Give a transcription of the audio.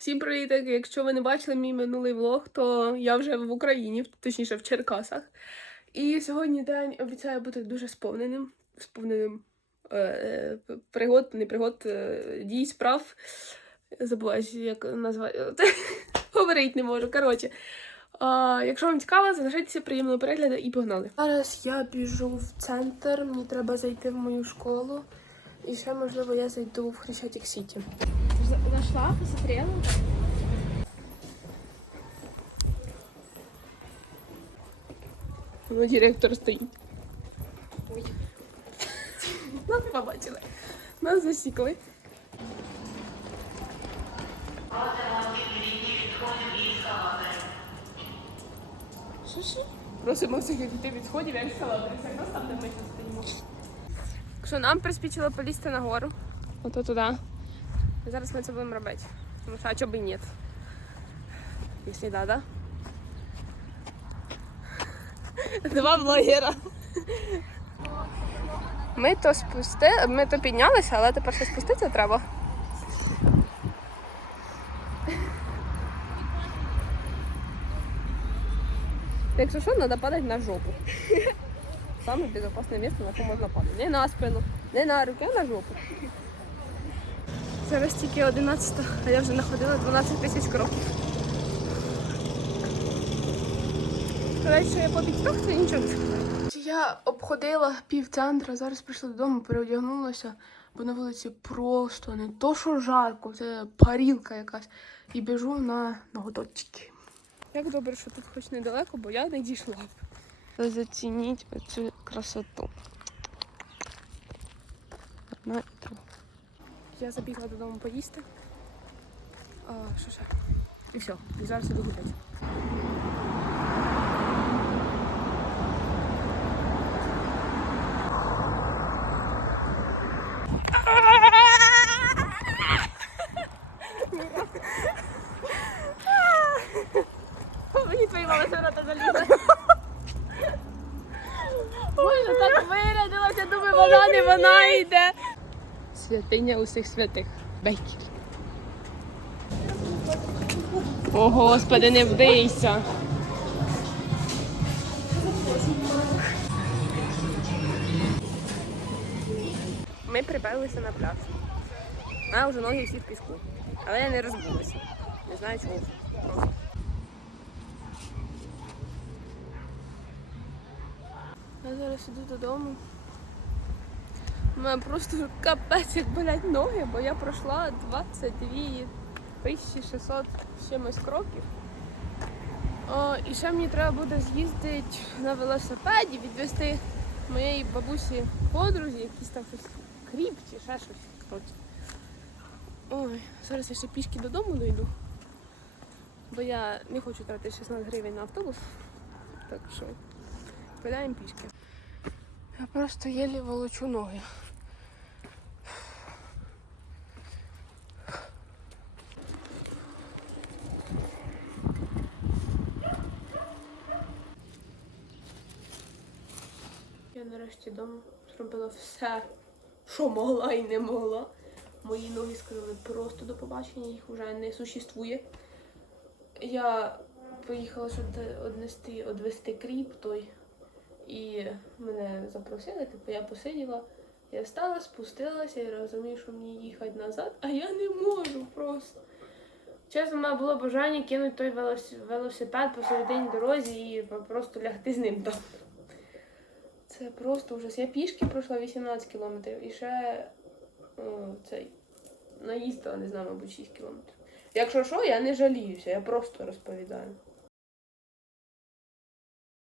Всім привіт! Якщо ви не бачили мій минулий влог, то я вже в Україні, точніше в Черкасах. І сьогодні день обіцяє бути дуже сповненим. Сповненим е, пригод, не пригод, е, дій, справ. Забуваюсь, як назвати. Говорить не можу. Коротше. А, якщо вам цікаво, залишайтеся приємного перегляду і погнали. Зараз я біжу в центр, мені треба зайти в мою школу. І ще, можливо, я зайду в Хрещатик Сіті. Зайшла, посмотрела. Ну, директор стоїть. Ой. Нас побачили. Нас засікли. Що що? Просимо всіх дітей відходів, як сказала, якраз там, де ми стоїмо. Що нам приспічило полізти нагору. Ото туди. Зараз ми це будемо робити. Тому що, а чого б і ні? Якщо да, да? Два блогера. Ми то спусти, ми то піднялися, але тепер ще спуститися треба. Якщо що, треба падати на жопу. Саме безпечне місце, на яке можна падати. Не на спину, не на руки, а на жопу. Зараз тільки 11, а я вже находила 12 тисяч кроків. Що я по це нічого. Я обходила пів центра, зараз прийшла додому, переодягнулася, бо на вулиці просто не то, що жарко, це парілка якась. І біжу на ноготочки. Як добре, що тут хоч недалеко, бо я не дійшла. Зацініть цю красоту. Одна і друга. Я забігла додому поїсти. А, що ще? І все. І зараз іду гуляти. Мені твої волоси в рота залізли. Боже, так вирядилася, думаю, вона не вона йде. Святиня усіх святих. Бейкіль. О, Господи, не вдийся. Ми приперлися на пляж. А вже ноги всі в піску. Але я не розбулася. Не знаю. Просто. Я зараз іду додому. У мене просто капець як болять ноги, бо я пройшла 22 600 з чимось кроків. О, і ще мені треба буде з'їздити на велосипеді, відвести моєї бабусі подрузі, якісь там щось кріп ще щось. Коротше. Ой, зараз я ще пішки додому дойду, бо я не хочу тратити 16 гривень на автобус. Так що Гуляємо пішки. Я просто єлі волочу ноги. Нарешті вдома зробила все, що могла і не могла. Мої ноги сказали просто до побачення, їх вже не существує. Я поїхала щоб однести, одвести кріп той. І мене запросили, типу я посиділа, я встала, спустилася і розумію, що мені їхати назад, а я не можу просто. Чесно, мене було бажання кинути той велосипед посередині дорозі і просто лягти з ним там. Це просто ужас. Я пішки пройшла 18 кілометрів і ще о, цей наїздила, не знаю, мабуть, 6 кілометрів. Якщо що, я не жаліюся, я просто розповідаю.